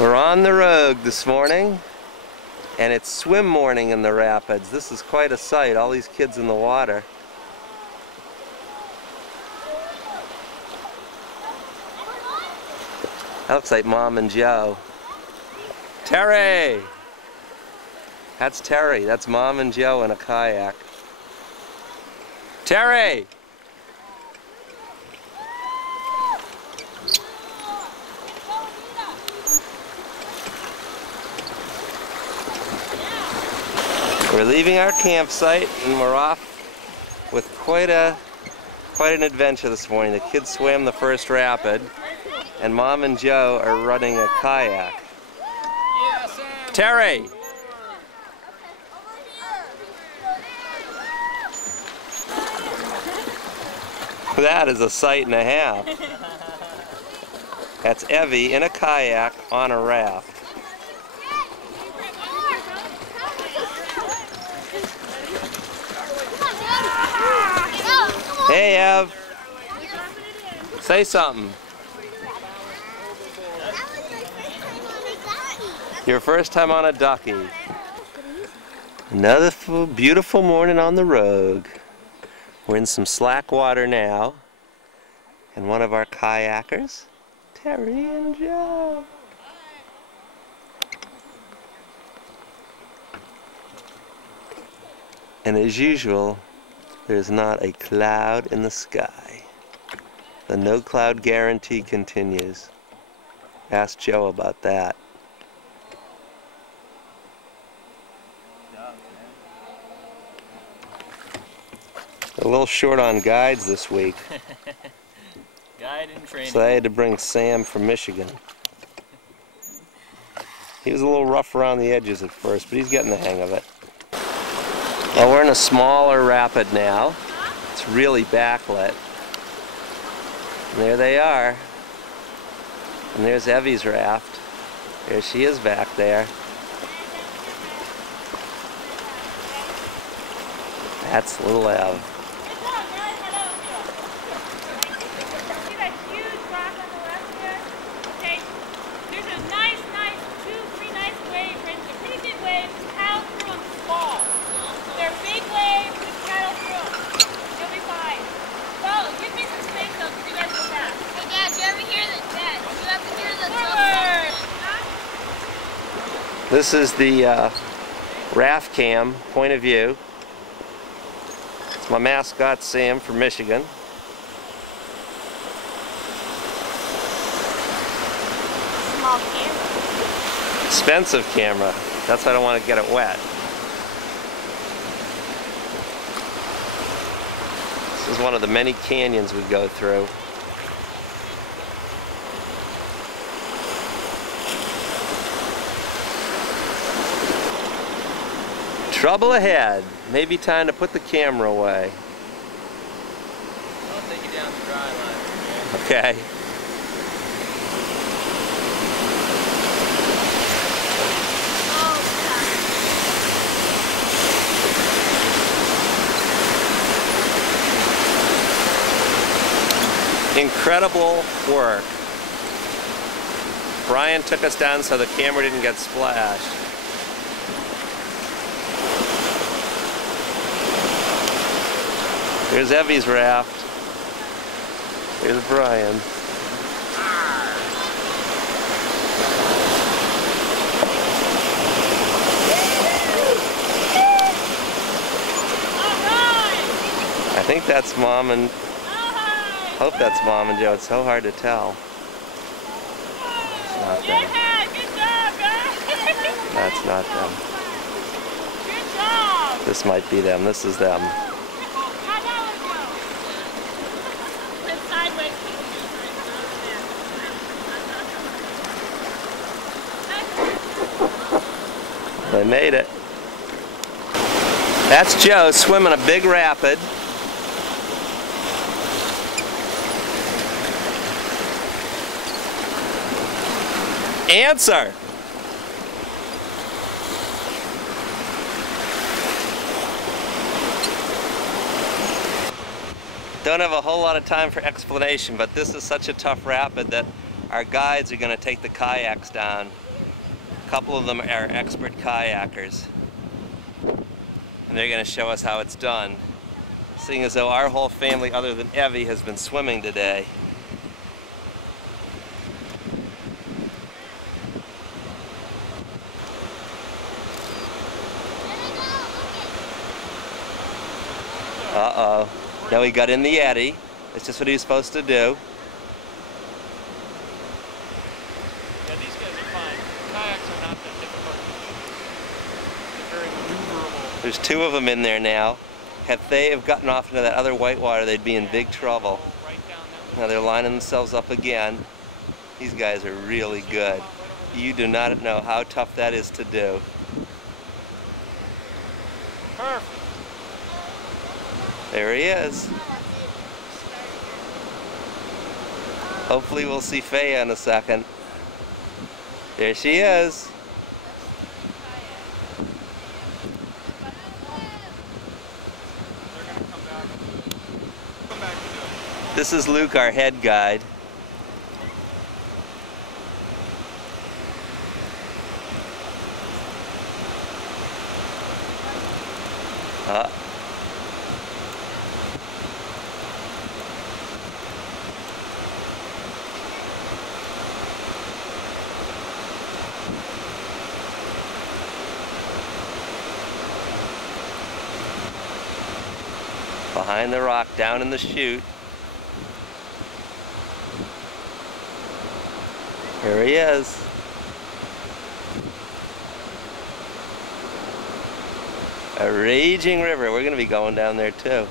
We're on the road this morning, and it's swim morning in the rapids. This is quite a sight, all these kids in the water. That looks like Mom and Joe. Terry! That's Terry. That's Mom and Joe in a kayak. Terry! We're leaving our campsite and we're off with quite an adventure this morning. The kids swam the first rapid and Mom and Joe are running a kayak. Terry! That is a sight and a half. That's Evie in a kayak on a raft. Hey, Ev. Say something. Your first time on a ducky. Another beautiful morning on the road. We're in some slack water now. And one of our kayakers, Terry and Joe. And as usual, there's not a cloud in the sky. The no cloud guarantee continues. Ask Joe about that. A little short on guides this week. Guide and training. So I had to bring Sam from Michigan. He was a little rough around the edges at first, but he's getting the hang of it. Well, we're in a smaller rapid now. It's really backlit. And there they are. And there's Evie's raft. There she is back there. That's little Ev. This is the raft cam point of view. It's my mascot Sam from Michigan. Small camera. Expensive camera. That's why I don't want to get it wet. This is one of the many canyons we go through. Trouble ahead. Maybe time to put the camera away. I'll take you down the dry line. Okay. Incredible work. Brian took us down so the camera didn't get splashed. Here's Evie's raft. Here's Brian. I think that's Mom and... hope that's Mom and Joe. It's so hard to tell. It's not them. Good job, guys. That's not them. Good job. This might be them. This is them. They made it. That's Joe swimming a big rapid. Answer! Don't have a whole lot of time for explanation, but this is such a tough rapid that our guides are going to take the kayaks down couple of them are expert kayakers, and they're going to show us how it's done, seeing as though our whole family other than Evie has been swimming today. Uh-oh. Now he got in the eddy. That's just what he was supposed to do. Yeah, these guys are fine. Kayaks are not that difficult. They're very maneuverable. There's two of them in there now. If they have gotten off into that other whitewater, they'd be in big trouble. Right down that Now they're lining themselves up again. These guys are really good. You do not know how tough that is to do. Perfect. There he is. Hopefully we'll see Faye in a second. There she is. They're going to come back. Come back to do it. This is Luke, our head guide. Behind the rock, down in the chute. Here he is. A raging river. We're going to be going down there too.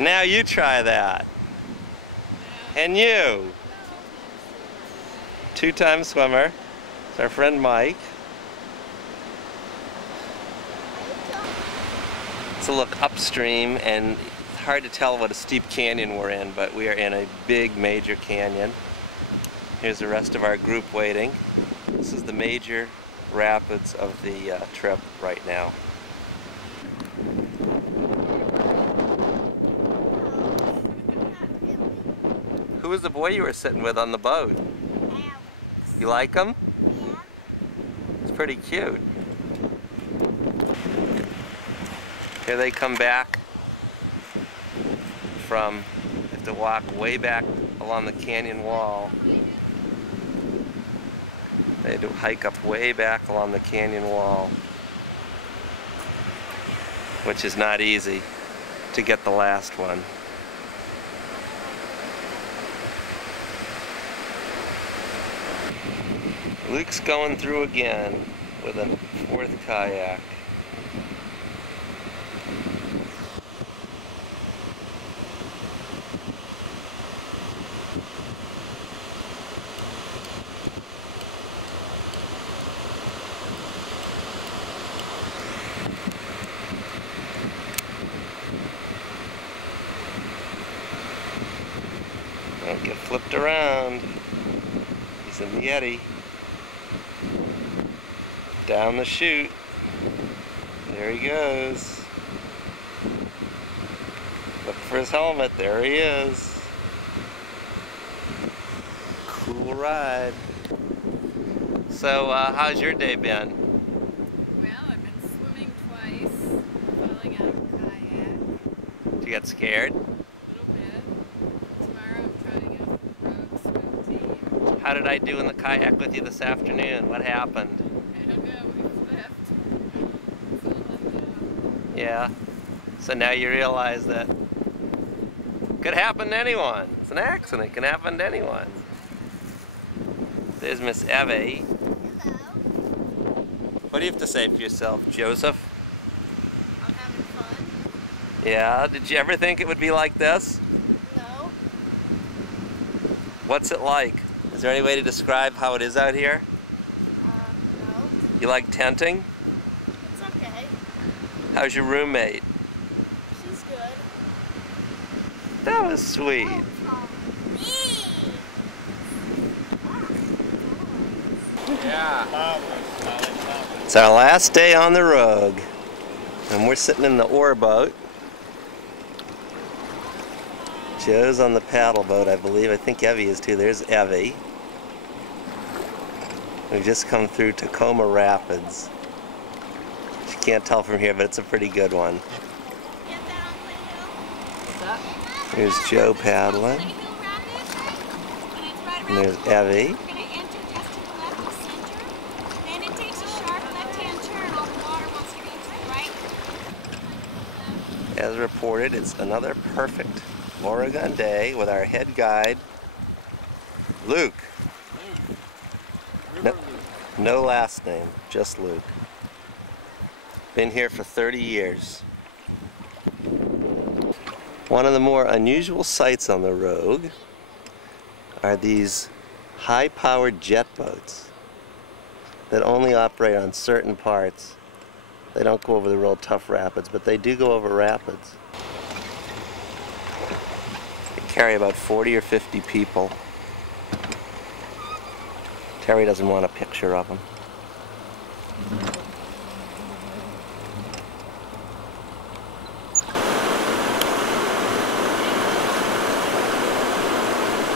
Now you try that. And you. Two-time swimmer. It's our friend Mike. It's a look upstream, and it's hard to tell what a steep canyon we're in, but we are in a big major canyon. Here's the rest of our group waiting. This is the major rapids of the trip right now. Who was the boy you were sitting with on the boat? Alex. You like him? Yeah. It's pretty cute. Here they come back from, have to walk way back along the canyon wall. They had to hike up way back along the canyon wall, which is not easy to get the last one. Luke's going through again with a fourth kayak. Don't get flipped around. He's in the eddy. Down the chute. There he goes. Look for his helmet. There he is. Cool ride. So, how's your day been? Well, I've been swimming twice, falling out of a kayak. Did you get scared? A little bit. Tomorrow I'm trying out for the rogue swim team. How did I do in the kayak with you this afternoon? What happened? I don't know, we flipped. So let go. Yeah. So now you realize that could happen to anyone. It's an accident. It can happen to anyone. There's Miss Evie. Hello. What do you have to say for yourself, Joseph? I'm having fun. Yeah, did you ever think it would be like this? No. What's it like? Is there any way to describe how it is out here? No. You like tenting? It's okay. How's your roommate? She's good. That was sweet. Yeah. It's our last day on the Rogue, and we're sitting in the oar boat. Joe's on the paddle boat, I believe. I think Evie is too. There's Evie. We've just come through Tacoma Rapids. You can't tell from here, but it's a pretty good one. Get that on Play Hill? What's that? Here's Joe paddling. Play Hill Rapids. When it's right And around there's the corner, Evie. you're going to enter just to the left of center. Then it takes a sharp left-hand turn. All the water will stream to the right. As reported, it's another perfect Oregon day with our head guide, Luke. River Luke. No last name, just Luke. Been here for 30 years. One of the more unusual sights on the Rogue are these high-powered jet boats that only operate on certain parts. They don't go over the real tough rapids, but they do go over rapids. They carry about 40 or 50 people. Terry doesn't want a picture of them.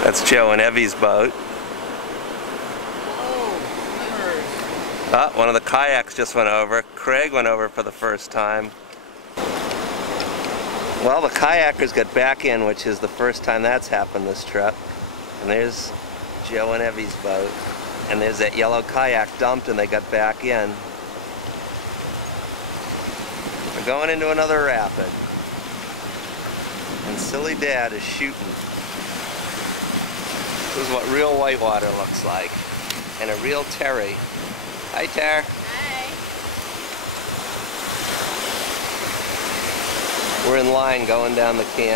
That's Joe and Evie's boat. Ah, one of the kayaks just went over. Craig went over for the first time. Well, the kayakers got back in, which is the first time that's happened this trip. And there's Joe and Evie's boat. And there's that yellow kayak dumped and they got back in. We're going into another rapid. And silly Dad is shooting. This is what real whitewater looks like. And a real Terry. Hi, Ter. Hi. We're in line going down the canyon.